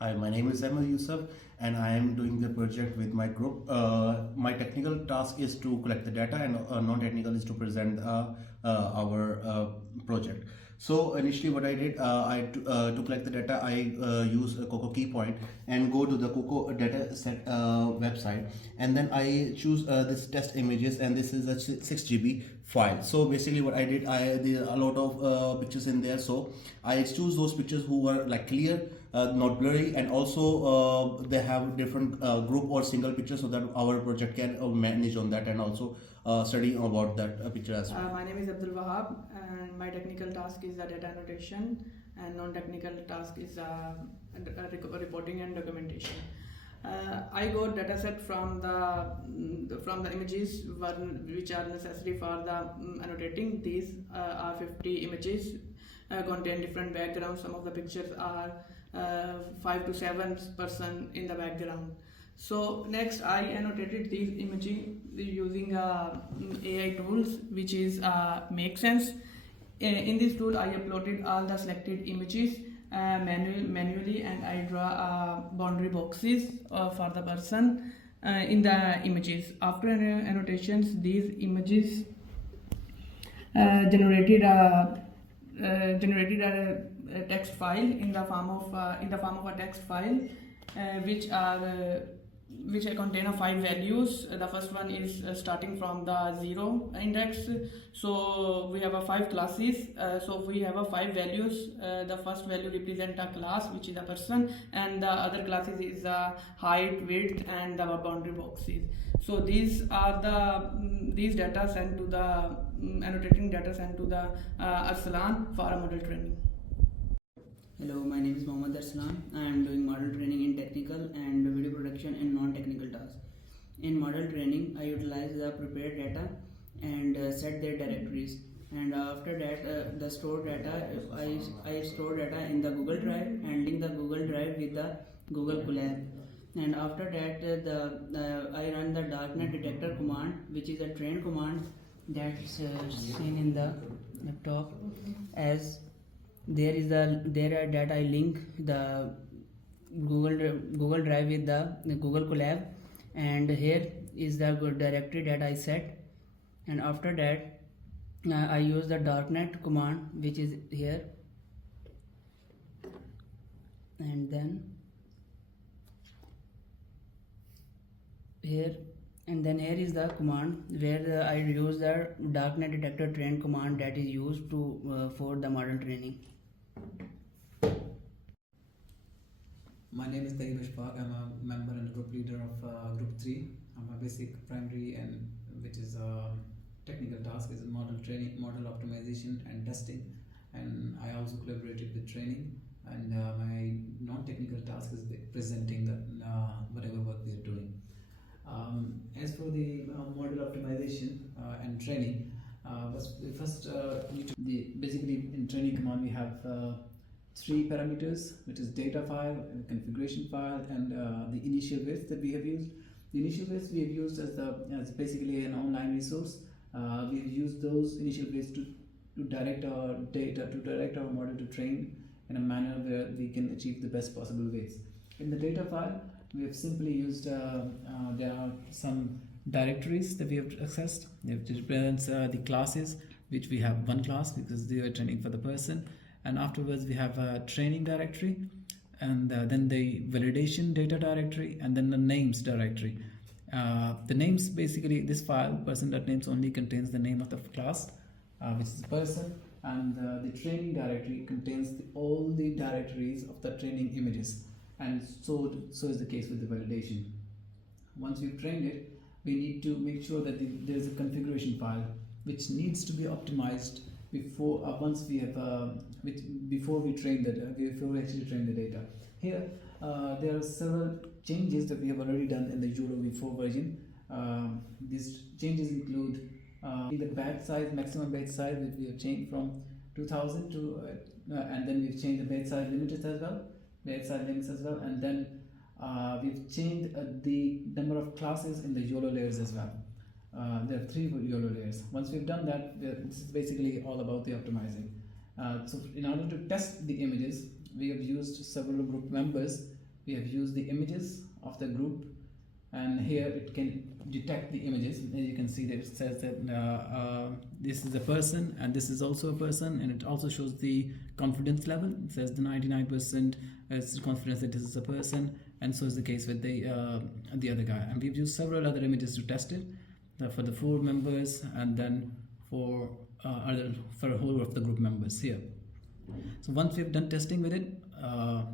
Hi, my name is Ahmed Yusuf and I am doing the project with my group. My technical task is to collect the data and non-technical is to present our project. So initially what I did, to collect the data, I use a Coco key point and go to the Coco data set website, and then I choose this test images, and this is a 6 GB file. So basically what I did, there are a lot of pictures in there, so I choose those pictures who were like clear, not blurry, and also they have different group or single picture, so that our project can manage on that and also study about that picture as well. My name is Abdul Wahab, and my technical task is the data annotation, and non-technical task is reporting and documentation. I got dataset from the images which are necessary for the annotating. These are 50 images, contain different backgrounds. Some of the pictures are 5 to 7 person in the background. So next I annotated these images using AI tools, which is Make Sense. In this tool I uploaded all the selected images manually, and I draw boundary boxes for the person in the images. After annotations, these images generated a text file in the form of a text file, which contain 5 values. The first one is starting from the 0 index. So we have 5 classes. So we have 5 values. The first value represent a class, which is a person, and the other classes is height, width, and the boundary boxes. So these are these data sent to the annotating data sent to the Arsalan for a model training. Hello, my name is Mohammad Arslan. I am doing model training in technical and video production and non-technical tasks. In model training, I utilize the prepared data and set their directories. And after that, the stored data, I store data in the Google Drive and link the Google Drive with the Google Colab. And after that, I run the Darknet detector command, which is a train command that's seen in the laptop. As there are that I link the Google Drive with the Google Colab, and here is the directory that I set. And after that, I use the Darknet command, which is here, and then here is the command where I use the Darknet detector train command that is used to for the model training. My name is Tayyib Ishfaq. I'm a member and group leader of Group 3. I'm a basic primary, and which is a technical task is model training, model optimization and testing, and I also collaborated with training, and my non-technical task is presenting the whatever work we are doing. As for the model optimization and training, first basically in training command we have 3 parameters, which is data file, configuration file, and the initial width that we have used. The initial width we have used as basically an online resource. We have used those initial widths to direct our data, to direct our model to train in a manner where we can achieve the best possible ways. In the data file, we have simply used there are some directories that we have accessed. It represents the classes, which we have one class because they are training for the person, and afterwards we have a training directory, and then the validation data directory, and then the names directory. The names, basically this file person.names only contains the name of the class, which is the person, and the training directory contains all the directories of the training images, and so is the case with the validation. Once we've trained it, we need to make sure that there is a configuration file which needs to be optimized before once we have before we actually train the data. Here there are several changes that we have already done in the YOLOv4 version. These changes include the batch size, maximum batch size, which we have changed from 2000 to and then we've changed the batch size limits as well, and then we've changed the number of classes in the YOLO layers as well. There are 3 YOLO layers. Once we've done that, this is basically all about the optimizing. So in order to test the images, we have used several group members. We have used the images of the group, and here it can detect the images. As you can see that it says that this is a person and this is also a person, and it also shows the confidence level. It says the 99% is confidence that this is a person, and so is the case with the other guy. And we've used several other images to test it for the 4 members, and then for a whole of the group members here. So once we've done testing with it, I've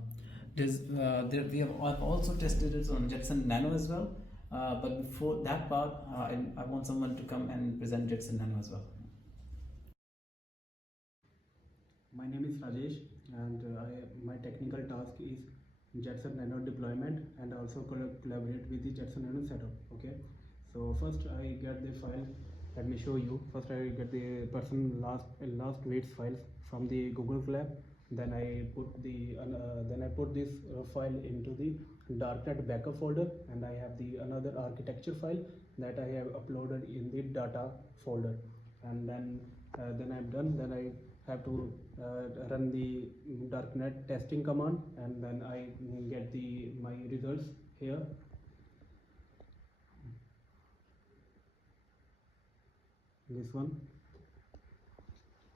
also tested it on Jetson Nano as well. But before that part, I want someone to come and present Jetson Nano as well. My name is Rajesh, and my technical task is Jetson Nano deployment, and also collaborate with the Jetson Nano setup. Okay, so first I get the file. Let me show you. First I get the person last weights files from the Google Colab. Then I put this file into the Darknet backup folder, and I have the another architecture file that I have uploaded in the data folder. And then I'm done. Then I have to run the Darknet testing command, and then I get my results here. This one.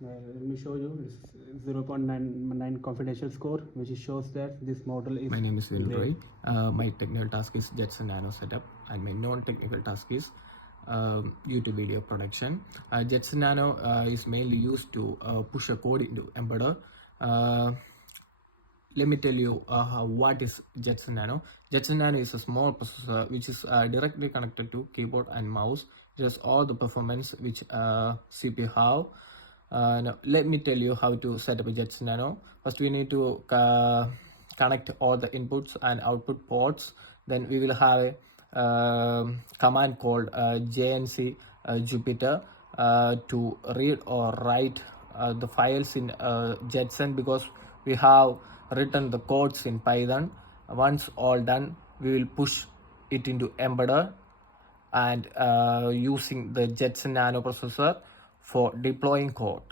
Let me show you. This 0.99 confidential score, which shows that this model is. My name is great. Vinroy. My technical task is Jetson Nano setup, and my non-technical task is YouTube video production. Jetson Nano is mainly used to push a code into embedder. Let me tell you what is Jetson Nano. Jetson Nano is a small processor which is directly connected to keyboard and mouse. It has all the performance which CPU have. Now, let me tell you how to set up a Jetson Nano. First, we need to connect all the inputs and output ports. Then we will have a command called JNC Jupyter to read or write the files in Jetson, because we have written the codes in Python. Once all done, we will push it into embedder, and using the Jetson Nano processor for deploying code.